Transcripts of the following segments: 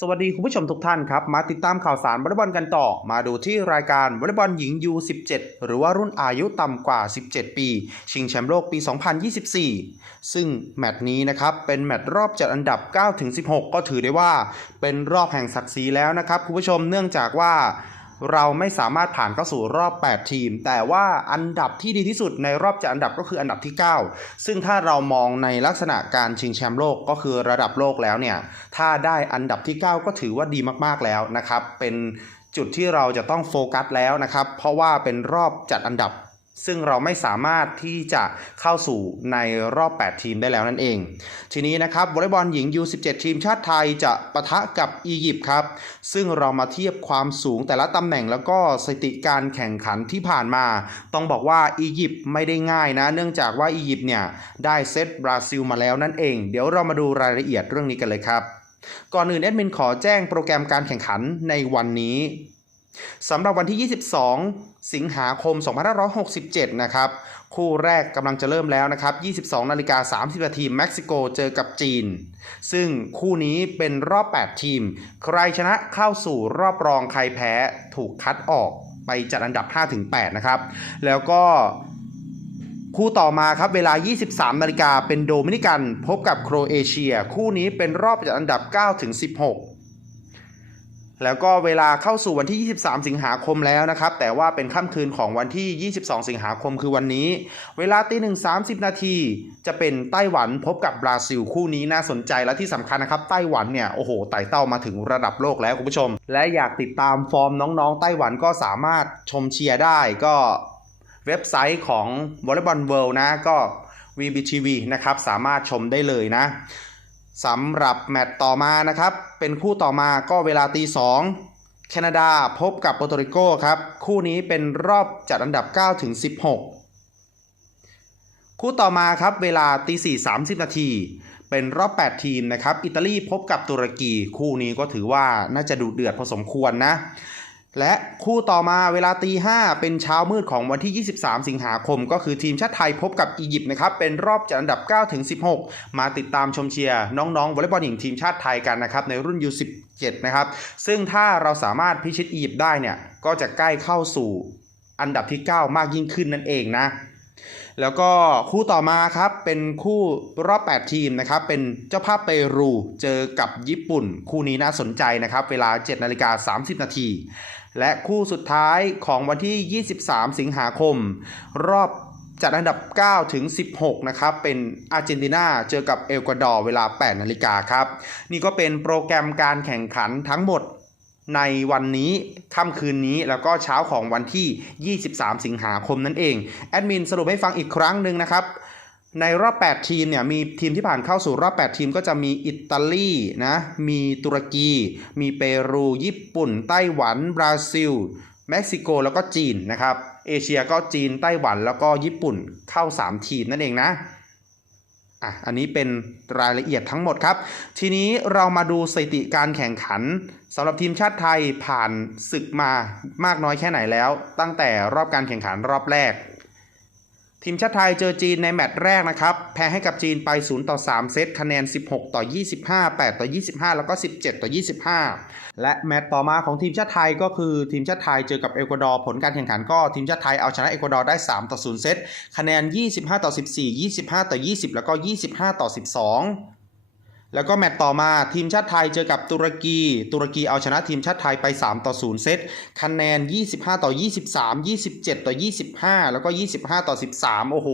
สวัสดีคุณผู้ชมทุกท่านครับ มาติดตามข่าวสารวอลเลย์บอลกันต่อ มาดูที่รายการวอลเลย์บอลหญิง U17 หรือว่ารุ่นอายุต่ำกว่า 17 ปี ชิงแชมป์โลกปี 2024 ซึ่งแมตช์นี้นะครับ เป็นแมตช์รอบจัดอันดับ 9-16 ก็ถือได้ว่าเป็นรอบแห่งศักดิ์ศรีแล้วนะครับคุณผู้ชมเนื่องจากว่า เราไม่สามารถผ่านเข้าสู่รอบ 8 ทีม แต่ว่าอันดับที่ดีที่สุดในรอบจัดอันดับก็คืออันดับที่ 9 ซึ่งถ้าเรามองในลักษณะการชิงแชมป์โลกก็คือระดับโลกแล้วเนี่ย ถ้าได้อันดับที่ 9 ก็ถือว่าดีมากๆแล้วนะครับ เป็นจุดที่เราจะต้องโฟกัสแล้วนะครับ เพราะว่าเป็นรอบจัดอันดับ ซึ่งเราไม่สามารถที่จะเข้าสู่ในรอบ 8 ทีมได้แล้วนั่นเอง ทีนี้นะครับวอลเลย์บอลหญิง U17 ทีมชาติไทยจะปะทะกับอียิปต์ครับ ซึ่งเรามาเทียบความสูงแต่ละตำแหน่งแล้วก็สถิติการแข่งขันที่ผ่านมา ต้องบอกว่าอียิปต์ไม่ได้ง่ายนะ เนื่องจากว่าอียิปต์เนี่ยได้เซตบราซิลมาแล้วนั่นเอง เดี๋ยวเรามาดูรายละเอียดเรื่องนี้กันเลยครับ ก่อนอื่นแอดมินขอแจ้งโปรแกรมการแข่งขันในวันนี้ สำหรับวันที่ 22 สิงหาคม 2567 นะครับ คู่แรกกำลังจะเริ่มแล้วนะครับ 22 นาฬิกา 30 นาทีเม็กซิโกเจอกับจีน ซึ่งคู่นี้เป็นรอบ 8 ทีม ใครชนะเข้าสู่รอบรองใครแพ้ถูกคัดออกไปจัดอันดับ 5-8 นะครับ แล้วก็คู่ต่อมาครับเวลา 23 นาฬิกาเป็นโดมินิกัน พบกับโครเอเชีย คู่นี้เป็นรอบจัดอันดับ 9-16 แล้วก็เวลาเข้าสู่วันที่ 23 สิงหาคมแล้วนะครับ แต่ว่าเป็นค่ำคืนของวันที่ 22 สิงหาคมคือวันนี้ เวลาตีหนึ่ง30นาที จะเป็นไต้หวันพบกับบราซิลคู่นี้น่าสนใจและที่สำคัญนะครับ ไต้หวันเนี่ย โอ้โห ไต่เต้ามาถึงระดับโลกแล้วคุณผู้ชม และอยากติดตามฟอร์มน้องๆ ไต้หวันก็สามารถชมเชียร์ได้ก็เว็บไซต์ของ Volleyball World นะก็ VBTV นะครับสามารถชมได้เลยนะ สำหรับแมตต์ต่อมานะครับ เป็นคู่ต่อมาก็เวลาตีสองแคนาดาพบกับโปรโตริโกครับ คู่นี้เป็นรอบจัดอันดับ9ถึง16 คู่ต่อมาครับเวลาตีสี่สามสิบนาทีเป็นรอบ 8 ทีมนะครับ อิตาลีพบกับตุรกี คู่นี้ก็ถือว่าน่าจะดุเดือดพอสมควรนะ และคู่ต่อมาเวลาตีห้าเป็นเช้ามืดของวันที่ 23 สิงหาคม ก็คือทีมชาติไทยพบกับอียิปต์นะครับ เป็นรอบจัดอันดับ 9 ถึง 16 มาติดตามชมเชียร์น้องๆวอลเลย์บอลหญิงทีมชาติไทยกันนะครับ ในรุ่น U17 นะครับ ซึ่งถ้าเราสามารถพิชิตอียิปต์ได้เนี่ย ก็จะใกล้เข้าสู่อันดับที่ 9 มากยิ่งขึ้นนั่นเองนะแล้วก็คู่ต่อมาครับเป็นคู่รอบ 8 ทีมนะครับเป็นเจ้าภาพเปรูเจอกับญี่ปุ่น คู่นี้น่าสนใจนะครับ เวลา 7 นาฬิกา 30 นาที และคู่สุดท้ายของวันที่ 23 สิงหาคม รอบจัดอันดับ 9 ถึง 16 นะครับ เป็นอาร์เจนตินาเจอกับเอลกวาดอร์เวลา 8 นาฬิกาครับ นี่ก็เป็นโปรแกรมการแข่งขันทั้งหมดในวันนี้ค่ำคืนนี้แล้วก็เช้าของวันที่ 23 สิงหาคมนั่นเอง แอดมินสรุปให้ฟังอีกครั้งหนึ่งนะครับ ในรอบ 8 ทีมเนี่ยมีทีมที่ผ่านเข้าสู่รอบ 8 ทีมก็จะมีอิตาลีนะมีตุรกี มีเปรู ญี่ปุ่น ไต้หวัน บราซิล เม็กซิโก แล้วก็จีนนะครับเอเชียก็จีนไต้หวันแล้วก็ญี่ปุ่นเข้า 3 ทีมนั่นเองนะอะอันนี้เป็นรายละเอียดทั้งหมดครับ ทีนี้เรามาดูสถิติการแข่งขันสำหรับทีมชาติไทยผ่านศึกมามากน้อยแค่ไหนแล้ว ตั้งแต่รอบการแข่งขันรอบแรก ทีมชาติไทยเจอจีนในแมตช์แรกนะครับ แพ้ให้กับจีนไป 0 ต่อ 3 เซต คะแนน 16 ต่อ 25 8 ต่อ 25 แล้วก็ 17 ต่อ 25 และแมตช์ต่อมาของทีมชาติไทยก็คือทีมชาติไทยเจอกับเอกวาดอร์ผลการแข่งขันก็ทีมชาติไทยเอาชนะเอกวาดอร์ได้ 3 ต่อ 0 เซต คะแนน 25 ต่อ 14 25 ต่อ 20 แล้วก็ 25 ต่อ 12 แล้วก็แมตช์ต่อมาทีมชาติไทยเจอกับตุรกี ตุรกีเอาชนะทีมชาติไทยไป 3 ต่อ 0 เซต คะแนน 25 ต่อ 23 27 ต่อ 25 แล้วก็ 25 ต่อ 13 โอ้โห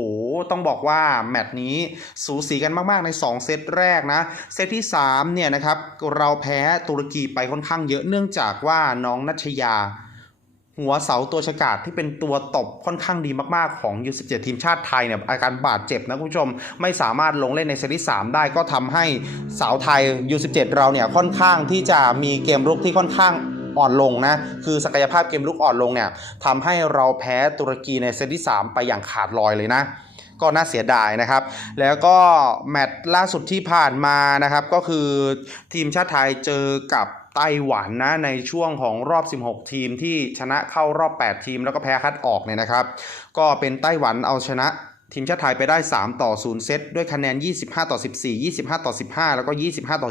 ต้องบอกว่าแมตช์นี้สูสีกันมากๆ ใน 2 เซตแรกนะ เซตที่ 3 เนี่ยนะครับ เราแพ้ตุรกีไปค่อนข้างเยอะเนื่องจากว่าน้องนัชยา หัวเสาตัวฉกาดที่เป็นตัวตบค่อนข้างดีมากๆของยู17ทีมชาติไทยเนี่ยอาการบาดเจ็บนะคุณผู้ชมไม่สามารถลงเล่นในเซตที่3ได้ก็ทำให้สาวไทยยู17เราเนี่ยค่อนข้างที่จะมีเกมรุกที่ค่อนข้างอ่อนลงนะคือศักยภาพเกมรุกอ่อนลงเนี่ยทำให้เราแพ้ตุรกีในเซตที่ 3 ไปอย่างขาดลอยเลยนะ ก็น่าเสียดายนะครับ แล้วก็แมตช์ล่าสุดที่ผ่านมานะครับ ก็คือทีมชาติไทยเจอกับไต้หวันนะในช่วงของรอบ 16 ทีมที่ชนะเข้ารอบ 8 ทีมแล้วก็แพ้คัดออกเนี่ยนะครับ ก็เป็นไต้หวันเอาชนะ ทีมชาติไทยไปได้ 3 ต่อ 0 เซตด้วยคะแนน 25 ต่อ 14 25 ต่อ 15 แล้วก็ 25 ต่อ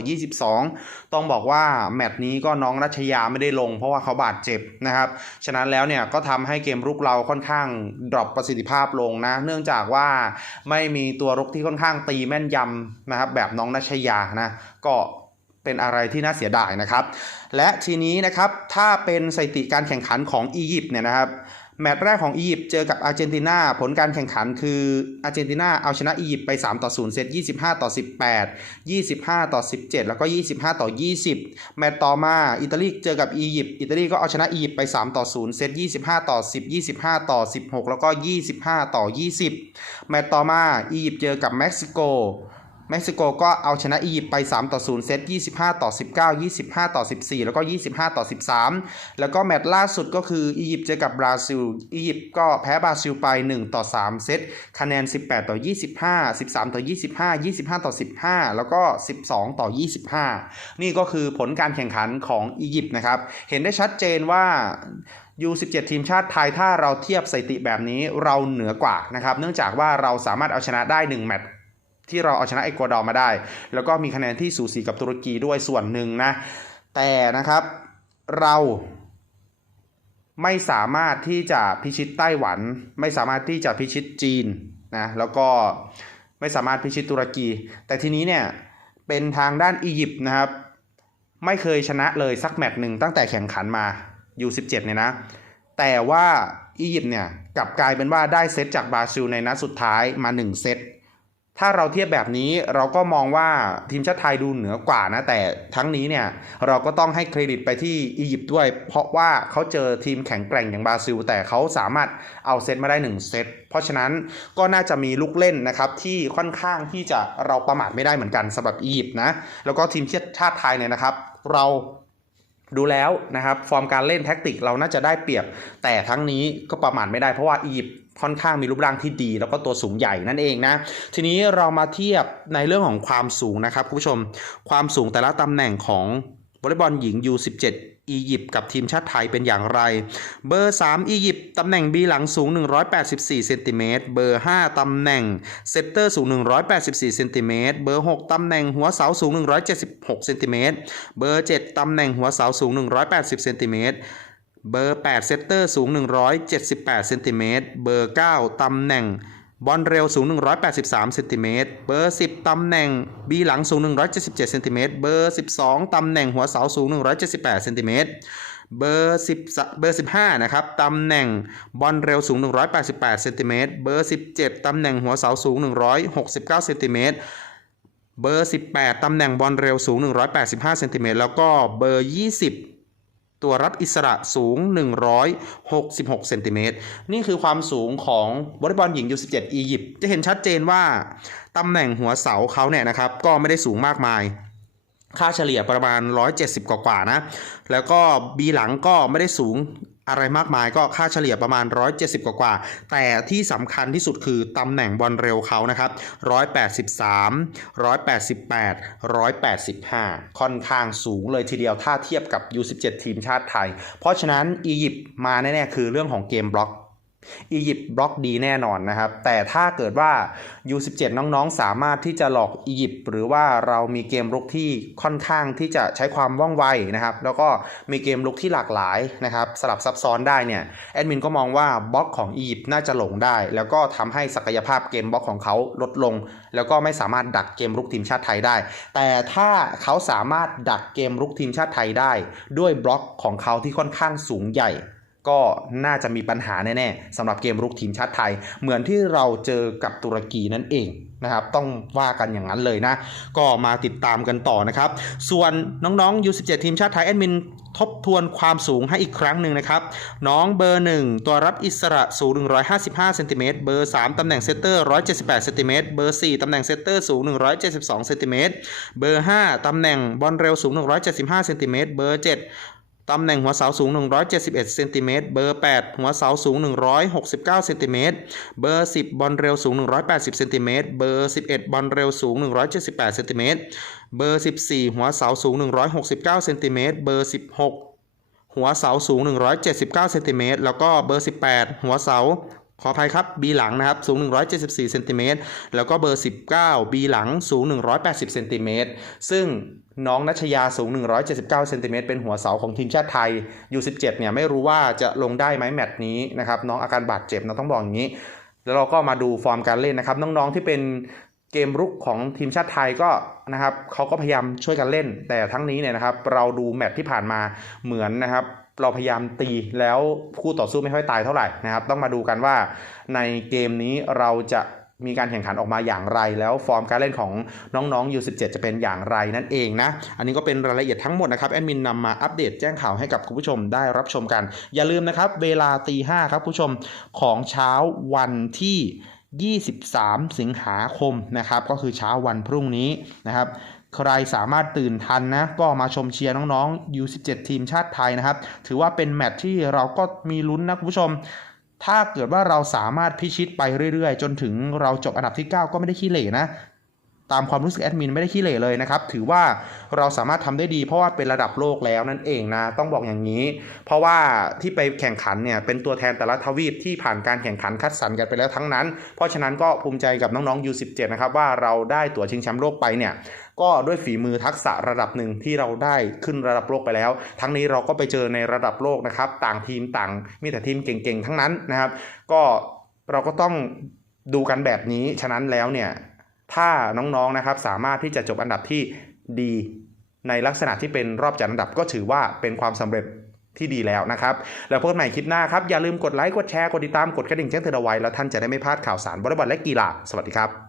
22 ต้องบอกว่าแมตช์นี้ก็น้องรัชยาไม่ได้ลงเพราะว่าเขาบาดเจ็บนะครับ ฉะนั้นแล้วเนี่ยก็ทำให้เกมรุกเราค่อนข้างดรอปประสิทธิภาพลงนะ เนื่องจากว่าไม่มีตัวรุกที่ค่อนข้างตีแม่นยำนะครับแบบน้องนัชยานะ ก็เป็นอะไรที่น่าเสียดายนะครับ และทีนี้นะครับถ้าเป็นสถิติการแข่งขันของอียิปต์เนี่ยนะครับ แมตช์แรกของอียิปต์เจอกับอาร์เจนตินาผลการแข่งขันคืออาร์เจนตินาเอาชนะอียิปต์ไป 3 ต่อ 0 เซต 25 ต่อ 18 25 ต่อ 17 แล้วก็ 25 ต่อ 20 แมตช์ต่อมาอิตาลีเจอกับอียิปต์อิตาลีก็เอาชนะอียิปต์ไป 3 ต่อ 0 เซต 25 ต่อ 10 25 ต่อ 16 แล้วก็ 25 ต่อ 20 แมตช์ต่อมาอียิปต์เจอกับเม็กซิโก เม็กซิโกก็เอาชนะอียิปต์ไป 3 ต่อ 0 เซต 25 ต่อ 19 25 ต่อ 14 แล้วก็ 25 ต่อ 13 แล้วก็แมตช์ล่าสุดก็คืออียิปต์เจอกับบราซิล อียิปต์ก็แพ้บราซิลไป 1 ต่อ 3 เซต คะแนน 18 ต่อ 25 13 ต่อ 25 25 ต่อ 15 แล้วก็ 12 ต่อ 25 นี่ก็คือผลการแข่งขันของอียิปต์นะครับ เห็นได้ชัดเจนว่า U17 ทีมชาติไทยถ้าเราเทียบสถิติแบบนี้เราเหนือกว่านะครับ เนื่องจากว่าเราสามารถเอาชนะได้ 1 แมตช์ ที่เราเอาชนะเอกวาดอร์มาได้ แล้วก็มีคะแนนที่สูสีกับตุรกีด้วยส่วนหนึ่งนะ แต่นะครับเราไม่สามารถที่จะพิชิตไต้หวัน ไม่สามารถที่จะพิชิตจีนนะแล้วก็ไม่สามารถพิชิตตุรกี แต่ทีนี้เนี่ยเป็นทางด้านอียิปต์นะครับไม่เคยชนะเลยสักแมตช์หนึ่งตั้งแต่แข่งขันมา U17 เนี่ยนะ แต่ว่าอียิปต์เนี่ยกลับกลายเป็นว่าได้เซตจากบราซิลในนัดสุดท้ายมา 1 เซต ถ้าเราเทียบแบบนี้เราก็มองว่าทีมชาติไทยดูเหนือกว่านะ แต่ทั้งนี้เนี่ยเราก็ต้องให้เครดิตไปที่อียิปต์ด้วย เพราะว่าเขาเจอทีมแข็งแกร่งอย่างบราซิล แต่เขาสามารถเอาเซตมาได้ 1 เซต เพราะฉะนั้นก็น่าจะมีลูกเล่นนะครับที่ค่อนข้างที่จะเราประมาทไม่ได้เหมือนกันสำหรับอียิปต์นะแล้วก็ทีมชาติไทยเนี่ยนะครับ เราดูแล้วนะครับ ฟอร์มการเล่นแท็กติกเราน่าจะได้เปรียบ แต่ทั้งนี้ก็ประมาทไม่ได้เพราะว่าอียิปต์ ค่อนข้างมีรูปร่างที่ดี แล้วก็ตัวสูงใหญ่นั่นเองนะ ทีนี้เรามาเทียบในเรื่องของความสูงนะครับคุณผู้ชม ความสูงแต่ละตำแหน่งของวอลเลย์บอลหญิง U17 อียิปต์กับทีมชาติไทยเป็นอย่างไร เบอร์ 3 อียิปต์ตำแหน่ง B หลังสูง 184เซนติเมตร เบอร์ 5 ตำแหน่งเซตเตอร์สูง 184เซนติเมตร เบอร์ 6 ตำแหน่งหัวเสาสูง 176เซนติเมตร เบอร์ 7 ตำแหน่งหัวเสาสูง 180เซนติเมตร เบอร์ 8 เซตเตอร์สูง 178 เซนติเมตร เบอร์ 9 ตำแหน่ง บอลเร็วสูง 183 เซนติเมตร เบอร์ 10 ตำแหน่ง B หลังสูง 177 เซนติเมตร เบอร์ 12 ตำแหน่งหัวเสาสูง 178 เซนติเมตร เบอร์ 10 เบอร์ 15 นะครับ ตำแหน่งบอลเร็วสูง 188 เซนติเมตร เบอร์ 17 ตำแหน่งหัวเสาสูง 169 เซนติเมตรเบอร์ 18 ตำแหน่งบอลเร็วสูง 185 เซนติเมตร แล้วก็เบอร์ 20 ตัวรับอิสระสูง 166 เซนติเมตร นี่คือความสูงของวอลเลย์บอลหญิง U17 อียิปต์ จะเห็นชัดเจนว่า ตำแหน่งหัวเสาเขาเนี่ยนะครับ ก็ไม่ได้สูงมากมาย ค่าเฉลี่ยประมาณ 170 กว่าๆนะ แล้วก็บีหลังก็ไม่ได้สูง อะไรมากมายก็ค่าเฉลี่ยประมาณ 170 กว่าๆแต่ที่สำคัญที่สุดคือตำแหน่งบอลเร็วเขานะครับ 183 188 185 ค่อนข้างสูงเลยทีเดียวถ้าเทียบกับ U17 ทีมชาติไทย เพราะฉะนั้นอียิปต์มาแน่ ๆ คือเรื่องของเกมบล็อก อียิปต์บล็อกดีแน่นอนนะครับ แต่ถ้าเกิดว่า U17 น้องๆ สามารถที่จะหลอกอียิปต์หรือว่าเรามีเกมรุกที่ค่อนข้างที่จะใช้ความว่องไวนะครับ แล้วก็มีเกมรุกที่หลากหลายนะครับ สลับซับซ้อนได้เนี่ยแอดมินก็มองว่าบล็อกของอียิปต์น่าจะหลงได้ แล้วก็ทำให้ศักยภาพเกมบล็อกของเขาลดลง แล้วก็ไม่สามารถดักเกมรุกทีมชาติไทยได้ แต่ถ้าเขาสามารถดักเกมรุกทีมชาติไทยได้ ด้วยบล็อกของเขาที่ค่อนข้างสูงใหญ่ ก็น่าจะมีปัญหาแน่ๆสำหรับเกมรุกทีมชาติไทย เหมือนที่เราเจอกับตุรกีนั่นเองนะครับต้องว่ากันอย่างนั้นเลยนะ ก็มาติดตามกันต่อนะครับ ส่วนน้องๆ U17 ทีมชาติไทยแอดมินทบทวนความสูงให้อีกครั้งหนึ่งนะครับ น้องเบอร์ 1 ตัวรับอิสระสูง 155เซนติเมตรเบอร์ 3 ตำแหน่งเซตเตอร์ 178เซนติเมตรเบอร์ 4 ตำแหน่งเซตเตอร์สูง 172เซนติเมตรเบอร์ 5 ตำแหน่งบอลเร็วสูง 175เซนติเมตรเบอร์ 7 ตำแหน่งหัวเสาสูง 171เซนติเมตร เบอร์ 8 หัวเสาสูง 169เซนติเมตร เบอร์ 10 บอลเร็วสูง 180เซนติเมตร เบอร์ 11 บอลเร็วสูง 178เซนติเมตร เบอร์ 14 หัวเสาสูง 169เซนติเมตร เบอร์ 16 หัวเสาสูง 179เซนติเมตร แล้วก็เบอร์ 18 หัวเสา ขออภัยครับ B หลังนะครับ สูง 174เซนติเมตร แล้วก็เบอร์ 19 B หลัง สูง 180เซนติเมตร ซึ่งน้องนัชยาสูง 179เซนติเมตร เป็นหัวเสาของทีมชาติไทย U17 เนี่ยไม่รู้ว่าจะลงได้ไหมแมตช์นี้นะครับ น้องอาการบาดเจ็บนะต้องบอกอย่างนี้ แล้วเราก็มาดูฟอร์มการเล่นนะครับ น้อง ๆ ที่เป็นเกมรุกของทีมชาติไทยก็นะครับเขาก็พยายามช่วยกันเล่น แต่ทั้งนี้เนี่ยนะครับ เราดูแมตช์ที่ผ่านมาเหมือนนะครับ เราพยายามตีแล้วคู่ต่อสู้ไม่ค่อยตายเท่าไหร่นะครับ ต้องมาดูกันว่าในเกมนี้เราจะมีการแข่งขันออกมาอย่างไรแล้วฟอร์มการเล่นของน้องๆ U17 จะเป็นอย่างไรนั่นเองนะ อันนี้ก็เป็นรายละเอียดทั้งหมดนะครับแอดมินนำมาอัปเดตแจ้งข่าวให้กับคุณผู้ชมได้รับชมกัน อย่าลืมนะครับเวลาตีห้าครับผู้ชมของเช้าวันที่ 23 สิงหาคมนะครับก็คือเช้าวันพรุ่งนี้นะครับ ใครสามารถตื่นทันนะก็มาชมเชียร์น้องๆ U17 ทีมชาติไทยนะครับ ถือว่าเป็นแมตช์ที่เราก็มีลุ้นนะคุณผู้ชม ถ้าเกิดว่าเราสามารถพิชิตไปเรื่อยๆ จนถึงเราจบอันดับที่ 9 ก็ไม่ได้ขี้เหร่นะตามความรู้สึกแอดมินไม่ได้ขี้เหร่เลยนะครับ ถือว่าเราสามารถทำได้ดี เพราะว่าเป็นระดับโลกแล้วนั่นเองนะ ต้องบอกอย่างนี้ เพราะว่าที่ไปแข่งขันเนี่ยเป็นตัวแทนแต่ละทวีปที่ผ่านการแข่งขันคัดสรรกันไปแล้วทั้งนั้น เพราะฉะนั้นก็ภูมิใจกับน้องๆ U17 นะครับว่าเราได้ตั๋วชิงแชมป์โลกไปเนี่ย ก็ด้วยฝีมือทักษะระดับหนึ่งที่เราได้ขึ้นระดับโลกไปแล้ว ทั้งนี้เราก็ไปเจอในระดับโลกนะครับ ต่างทีมต่างมีแต่ทีมเก่งๆ ทั้งนั้นนะครับ ก็เราก็ต้องดูกันแบบนี้ ฉะนั้นแล้วเนี่ยถ้าน้องๆนะครับสามารถที่จะจบอันดับที่ดีในลักษณะที่เป็นรอบจัดอันดับก็ถือว่าเป็นความสำเร็จที่ดีแล้วนะครับ แล้วพบกันใหม่คลิปหน้าครับ อย่าลืมกดไลค์ กดแชร์ กดติดตาม กดกระดิ่งแจ้งเตือนเอาไว้ แล้วท่านจะได้ไม่พลาดข่าวสารบอลบอลและกีฬา สวัสดีครับ